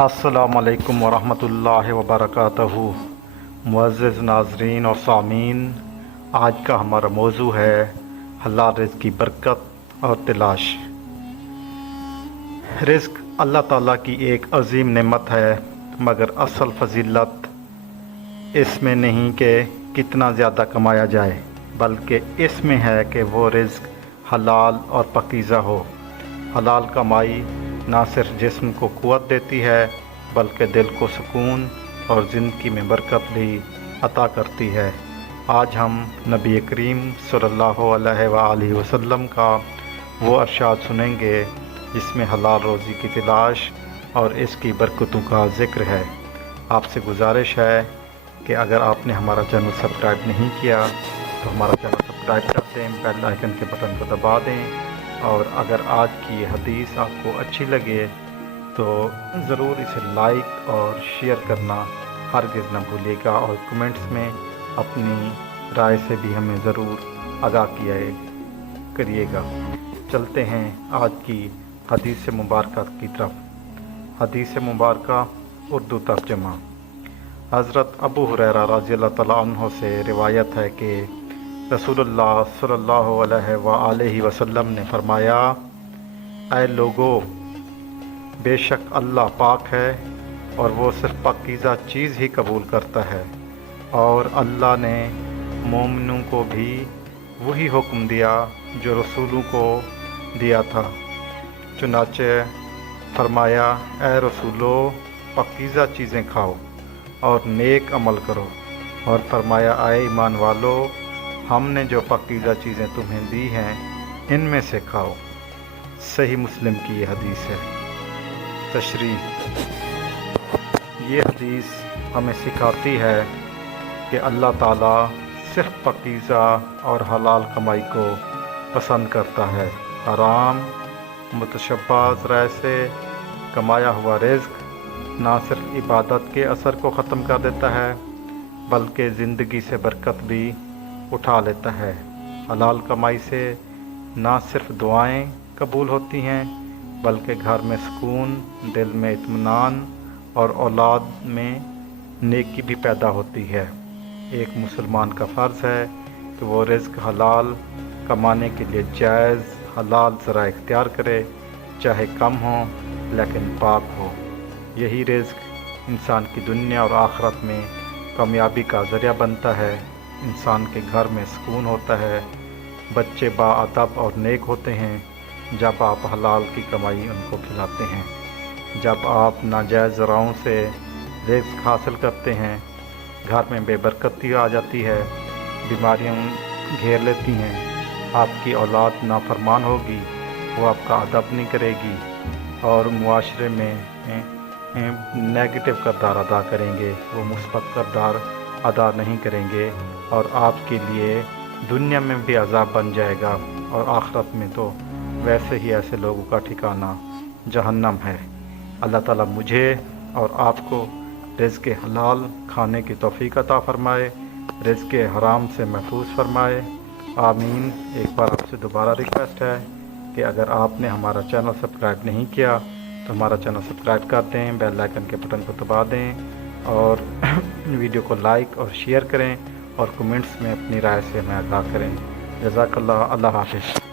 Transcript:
अस्सलाम वालेकुम वरहमतुल्लाहि वबरकातुहू। मुअज़्ज़िज़ नाज़रीन और सामीन, आज का हमारा मौजू है हलाल रिज़्क़ की बरकत और तलाश। रिज़्क़ अल्लाह ताला की एक अज़ीम नेमत है, मगर असल फ़जीलत इसमें नहीं कि कितना ज़्यादा कमाया जाए, बल्कि इसमें है कि वो रिज़्क़ हलाल और पाकीज़ा हो। हलाल कमाई ना सिर्फ जिस्म को क़ुव्वत देती है, बल्कि दिल को सुकून और ज़िंदगी में बरकत भी अता करती है। आज हम नबी करीम सल्लल्लाहु अलैहि वसल्लम का वो अरशाद सुनेंगे जिसमें हलाल रोज़ी की तलाश और इसकी बरकतों का ज़िक्र है। आपसे गुजारिश है कि अगर आपने हमारा चैनल सब्सक्राइब नहीं किया तो हमारा चैनल सब्सक्राइब कर दें, बेल आइकन के बटन को दबा दें, और अगर आज की ये हदीस आपको अच्छी लगे तो ज़रूर इसे लाइक और शेयर करना हरगिज़ न भूलिएगा, और कमेंट्स में अपनी राय से भी हमें ज़रूर आगाह किया करिएगा। चलते हैं आज की हदीस मुबारक की तरफ। हदीस मुबारक उर्दू तर्जमा। हज़रत अबू हुरैरा रज़ियल्लाहु तआला अन्हु से रिवायत है कि रसूलुल्लाह सल्लल्लाहु अलैहि वसल्लम ने फरमाया, ऐ लोगो, बेशक अल्लाह पाक है और वो सिर्फ पाकीज़ा चीज़ ही कबूल करता है, और अल्लाह ने मोमिनों को भी वही हुक्म दिया जो रसूलों को दिया था। चुनाचे फरमाया, ऐ रसूलो, पाकीज़ा चीज़ें खाओ और नेक अमल करो, और फरमाया, आए ईमान वालो, हमने जो पाकीज़ा चीज़ें तुम्हें दी हैं इनमें से खाओ। सही मुस्लिम की ये हदीस है। तशरीह, ये हदीस हमें सिखाती है कि अल्लाह ताला सिर्फ पाकीज़ा और हलाल कमाई को पसंद करता है। हराम मुतशब्बह राय से कमाया हुआ रिज़्क़ ना सिर्फ इबादत के असर को ख़त्म कर देता है, बल्कि ज़िंदगी से बरकत भी उठा लेता है। हलाल कमाई से ना सिर्फ दुआएं कबूल होती हैं, बल्कि घर में सुकून, दिल में इत्मीनान और औलाद में नेकी भी पैदा होती है। एक मुसलमान का फ़र्ज़ है कि वो रिज़्क़ हलाल कमाने के लिए जायज़ हलाल ज़रा इख्तियार करे, चाहे कम हो लेकिन पाक हो। यही रिज़्क़ इंसान की दुनिया और आखिरत में कामयाबी का ज़रिया बनता है। इंसान के घर में सुकून होता है, बच्चे बाअदब और नेक होते हैं जब आप हलाल की कमाई उनको खिलाते हैं। जब आप नाजायज़ राहों से रिज़्क़ हासिल करते हैं, घर में बेबरकती आ जाती है, बीमारियां घेर लेती हैं, आपकी औलाद नाफरमान होगी, वो आपका अदब नहीं करेगी और मुआशरे में नेगेटिव किरदार अदा करेंगे, वो मुस्बत किरदार अदा नहीं करेंगे, और आपके लिए दुनिया में भी अज़ाब बन जाएगा, और आखिरत में तो वैसे ही ऐसे लोगों का ठिकाना जहन्नम है। अल्लाह ताला मुझे और आपको रिज़्क़ हलाल खाने की तौफ़ीक़ अता फ़रमाए, रिज़्क़ हराम से महफूज फ़रमाए। आमीन। एक बार आपसे दोबारा रिक्वेस्ट है कि अगर आपने हमारा चैनल सब्सक्राइब नहीं किया तो हमारा चैनल सब्सक्राइब कर दें, बेल आइकन के बटन को दबा दें, और वीडियो को लाइक और शेयर करें, और कमेंट्स में अपनी राय से हमें आगाह करें। जज़ाकल्लाह। अल्लाह हाफ़िज़।